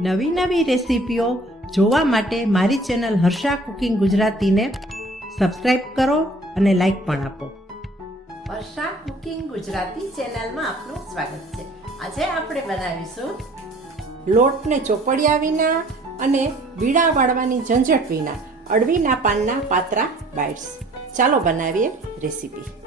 નવી નવી રેસીપીઓ જોવા માટે મારી ચેનલ હર્ષા કુકિંગ ગુજરાતીને સબસ્ક્રાઇબ કરો અને લાઈક પણ આપો. હર્ષા કુકિંગ ગુજરાતી ચેનલમાં આપનું સ્વાગત છે. આજે આપણે બનાવીશું લોટને ચોપડિયા વિના અને બીડા વાળવાની ઝંઝટ વિના અળવીના પાનના પાત્રા બાઇટ્સ. ચાલો બનાવીએ રેસીપી.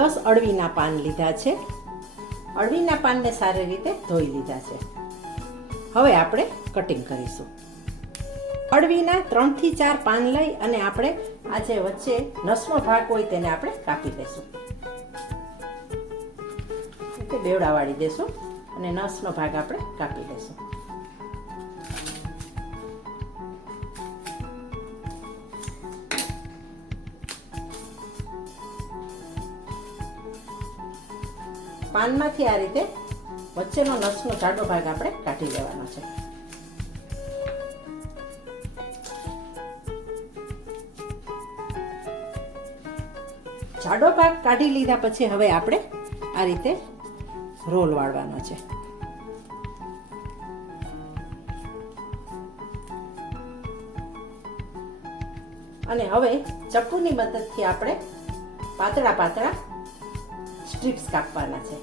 દસ અળવીના પાન લીધા છે. અળવીના પાનને સારી રીતે ધોઈ લીધા છે. હવે આપણે કટિંગ કરીશું. અળવીના ત્રણથી ચાર પાન લઈ અને આપણે આ જે વચ્ચે નસનો ભાગ હોય તેને આપણે કાપી દઈશું. બેવડા વાળી દેશું અને નસનો ભાગ આપણે કાપી દઈશું. પાનમાંથી આ રીતે વચ્ચેનો નસનો જાડો ભાગ આપણે કાઢી લેવાનો છે. જાડો ભાગ કાઢી લીધા પછી હવે આપણે આ રીતે રોલ વાળવાનો છે. અને હવે ચપ્પુની મદદથી આપણે પાતળા પાતળા સ્ટ્રીપ્સ કાપવાના છે.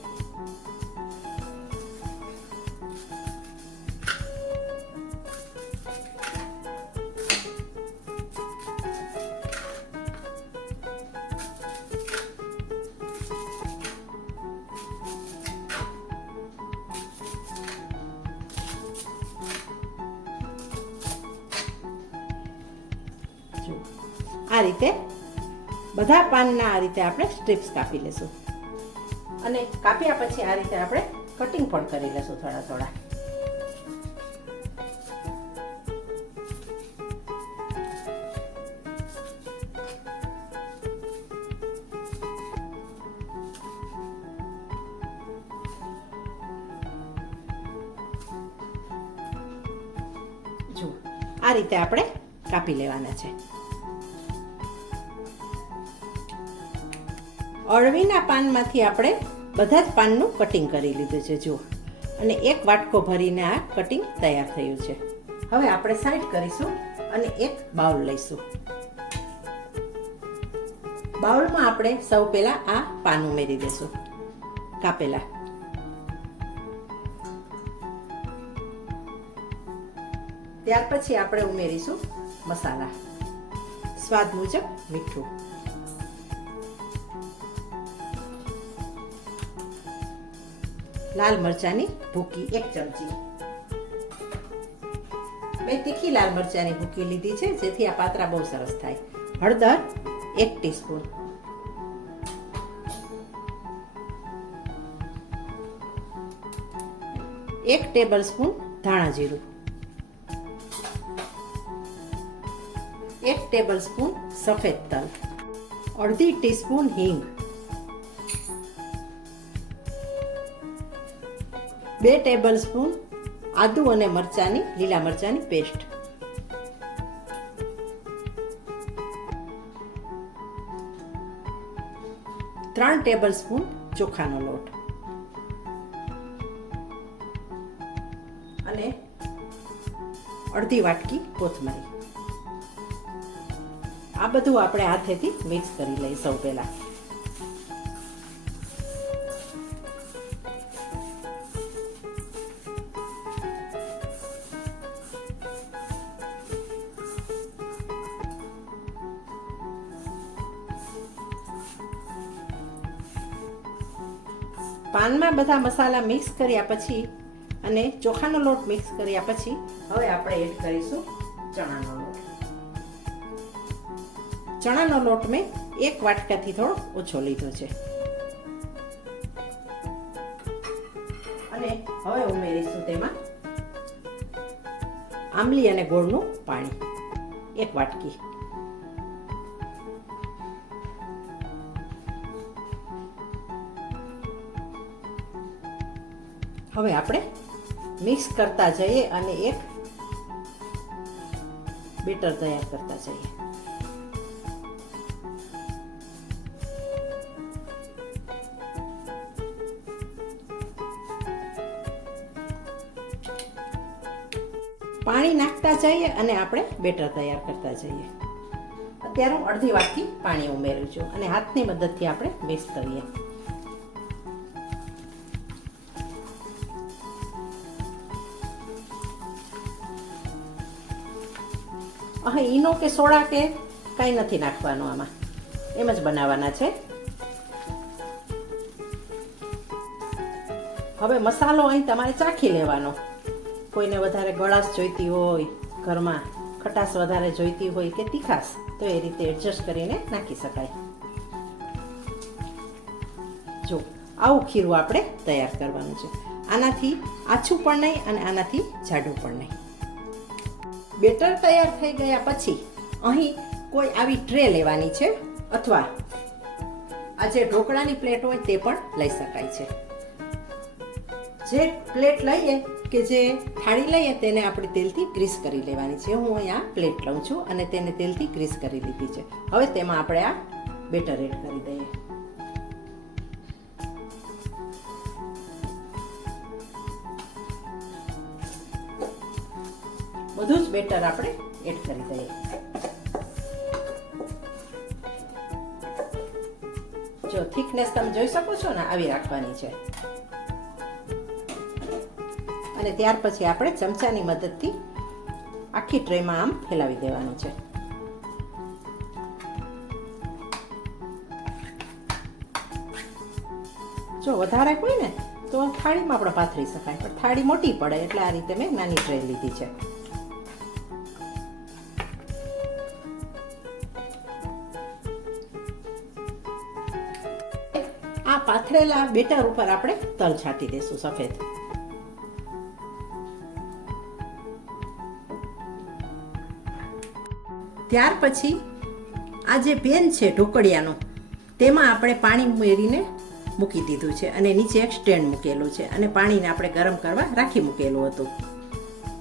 આ રીતે બધા પાનના આ રીતે આપણે સ્ટ્રીપ્સ કાપી લેશું. અને કાપ્યા પછી આ રીતે આપણે કટિંગ પણ કરી લઈશું થોડા થોડા. આ રીતે આપણે કાપી લેવાના છે. અળવીના પાનમાંથી આપણે બધા જ પાનનું કટિંગ કરી લીધું છે, જુઓ. અને એક વાટકો ભરીને આ કટિંગ તૈયાર થયું છે. હવે આપણે સાઈડ કરીશું અને એક બાઉલ લઈશું. બાઉલમાં આપણે સૌ પહેલા આ પાન ઉમેરી દેશું કાપેલા. ત્યાર પછી આપણે ઉમેરીશું મસાલા. સ્વાદ મુજબ મીઠું. લાલ મરચાની ભૂકી એક ચમચી મેં તીખી લાલ મરચાની ભૂકી લીધી છે, જેથી આ પાત્રા બહુ સરસ થાય. હળદર, એક ટીસ્પૂન. એક ટેબલ સ્પૂન ધાણા જીરું. એક ટેબલ સ્પૂન સફેદ તલ. અડધી ટીસ્પૂન હિંગ. બે ટેબલ સ્પૂન આદુ અને મરચાની, લીલા મરચાની પેસ્ટ ત્રણ ટેબલ સ્પૂન ચોખાનો લોટ. અને અડધી વાટકી કોથમરી. આ બધું આપણે હાથેથી મિક્સ કરી લઈએ સૌ પહેલા. પાનમાં બધા મસાલા મિક્સ કર્યા પછી અને ચોખાનો લોટ મિક્સ કર્યા પછી હવે આપણે એડ કરીશું ચણાનો લોટ. ચણાનો લોટ મેં એક વાટકાથી થોડો ઓછો લીધો છે. અને હવે ઉમેરીશું તેમાં આમલી અને ગોળનું પાણી. એક વાટકી. હવે આપણે મિક્સ કરતા જઈએ અને એક બેટર તૈયાર કરતા જઈએ. પાણી નાખતા જઈએ અને આપણે બેટર તૈયાર કરતા જઈએ. અત્યારે હું અડધી વાટકી પાણી ઉમેરું છું અને હાથની મદદથી આપણે મિક્સ કરીએ. અહીં ઈનો કે સોડા કે કાંઈ નથી નાખવાનું આમાં. એમ જ બનાવવાના છે. હવે મસાલો અહીં તમારે ચાખી લેવાનો. કોઈને વધારે ગળાશ જોઈતી હોય, ઘરમાં ખટાશ વધારે જોઈતી હોય કે તીખાશ, તો એ રીતે એડજસ્ટ કરીને નાખી શકાય. જો, આવું ખીરું આપણે તૈયાર કરવાનું છે. આનાથી આછું પણ નહીં અને આનાથી જાડું પણ નહીં. બેટર તૈયાર થઈ ગયા પછી અહીં કોઈ આવી ટ્રે લેવાની છે અથવા આ જે ઢોકળાની પ્લેટ હોય તે પણ લઈ શકાય છે. જે પ્લેટ લઈએ કે જે થાળી લઈએ તેને આપણે તેલથી ગ્રીસ કરી લેવાની છે. હું અહીંયા પ્લેટ લઉં છું અને તેને તેલથી ગ્રીસ કરી લીધી છે. હવે તેમાં આપણે આ બેટર એડ કરી દઈએ. બધું જ બેટર આપણે એડ કરી દઈએ. જો થિકનેસ તમે જોઈ શકો છો ને, આવી રાખવાની છે. અને ત્યાર પછી આપણે ચમચાની મદદથી આખી ટ્રેમાં આમ ફેલાવી દેવાનું છે. જો વધારે હોય ને, તો થાળીમાં આપણે પાથરી શકાય, પણ થાળી મોટી પડે, એટલે આ રીતે મેં નાની ટ્રે લીધી છે. આ બેટર ઉપર આપણે તલ છાંટી દઈશું સફેદ. ત્યાર પછી આ જે પેન છે ઢોકળિયાનો, તેમાં આપણે પાણી ઉમેરીને મૂકી દીધું છે અને નીચે એક સ્ટેન્ડ મૂકેલું છે અને પાણીને આપણે ગરમ કરવા રાખી મૂકેલું હતું.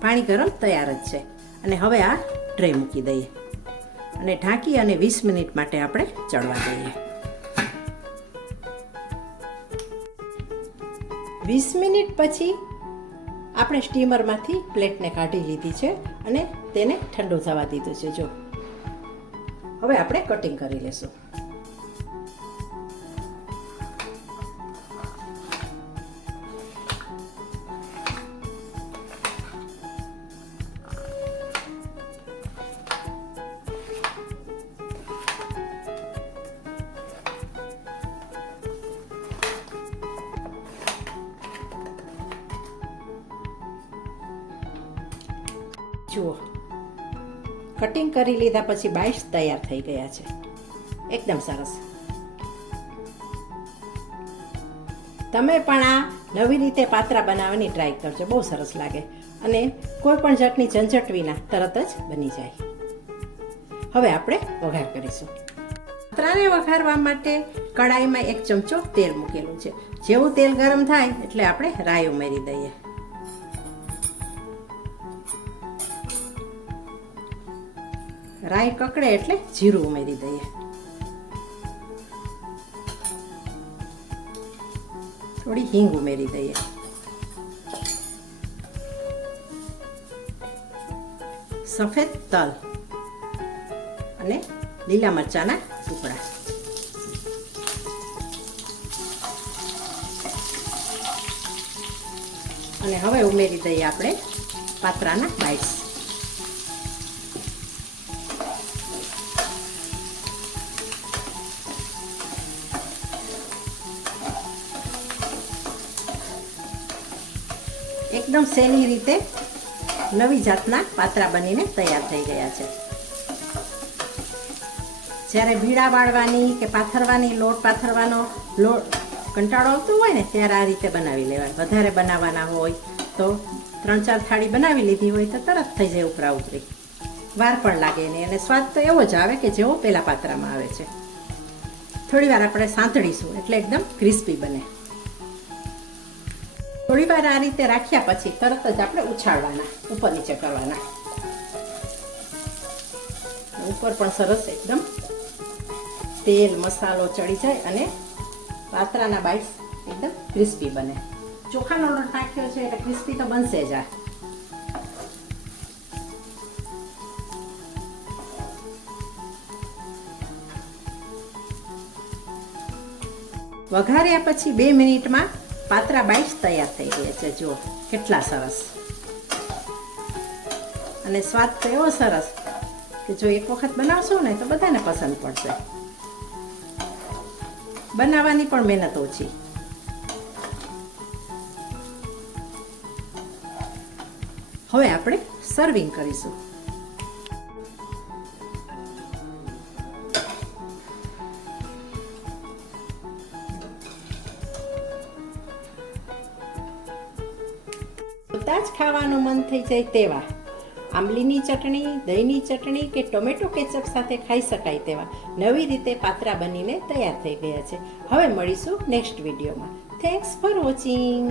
પાણી ગરમ તૈયાર જ છે અને હવે આ ટ્રે મૂકી દઈએ. અને ઢાંકી અને વીસ મિનિટ માટે આપણે ચડવા દઈએ. વીસ મિનિટ પછી આપણે સ્ટીમરમાંથી પ્લેટને કાઢી લીધી છે અને તેને ઠંડુ થવા દીધું છે, જો. હવે આપણે કટિંગ કરી લેશું. કટિંગ કરી લીધા પછી બાઈસ તૈયાર થઈ ગયા છે. એકદમ સરસ. તમે પણ આ નવી રીતે પાત્રા બનાવવાની ટ્રાય કરજો, બહુ સરસ લાગે. અને કોઈ પણ જાતની ઝંઝટ વિના તરત જ બની જાય. હવે આપણે વઘાર કરીશું. પાત્રાને વઘારવા માટે કડાઈમાં એક ચમચો તેલ મૂકેલું છે. જેવું તેલ ગરમ થાય એટલે આપણે રાઈ ઉમેરી દઈએ. રાઈ કકડે એટલે જીરું ઉમેરી દઈએ. થોડી હિંગ ઉમેરી દઈએ. સફેદ તલ અને લીલા મરચાના ટુકડા. અને હવે ઉમેરી દઈએ આપણે પાત્રાના બાઇટ્સ. એકદમ સહેલી રીતે નવી જાતના પાત્રા બનીને તૈયાર થઈ ગયા છે. જ્યારે ભીડા વાળવાની કે પાથરવાની, લોટ પાથરવાનો લોટ કંટાળો આવતો હોય ને, ત્યારે આ રીતે બનાવી લેવાય. વધારે બનાવવાના હોય તો ત્રણ ચાર થાળી બનાવી લીધી હોય તો તરત થઈ જાય ઉપરા ઉપરી. વાર પણ લાગે નહીં અને સ્વાદ તો એવો જ આવે કે જેવો પેલા પાત્રામાં આવે છે. થોડી વાર આપણે સાંતળીશું એટલે એકદમ ક્રિસ્પી બને. થોડી વાર આ રીતે રાખ્યા પછી તરત જ આપણે ઉછાળવાના, ઉપર નીચે કરવાના. ઉપર પણ સરસ એકદમ તેલ, મસાલો ચડી જાય અને પાત્રાના બાઇટ્સ એકદમ ક્રિસ્પી બને. ચોખાનો લોટ નાખ્યો છે એટલે ક્રિસ્પી તો બનશે જ આ. વઘાર્યા પછી બે મિનિટમાં પાત્રા બાઈસ તૈયાર થઈ ગયા છે, જુઓ, કેટલા સરસ. અને સ્વાદ તો એવો સરસ કે જો એક વખત બનાવશો ને તો બધાને પસંદ પડશે. બનાવવાની પણ મહેનત ઓછી. હવે આપણે સર્વિંગ કરીશું. જોતાં જ ખાવાનું મન થઈ જાય તેવા. આંબલીની ચટણી, દહીંની ચટણી કે ટોમેટો કેચઅપ સાથે ખાઈ શકાય તેવા. નવી રીતે પાત્રા બનીને તૈયાર થઈ ગયા છે. હવે મળીશું નેક્સ્ટ વિડીયોમાં. Thanks for watching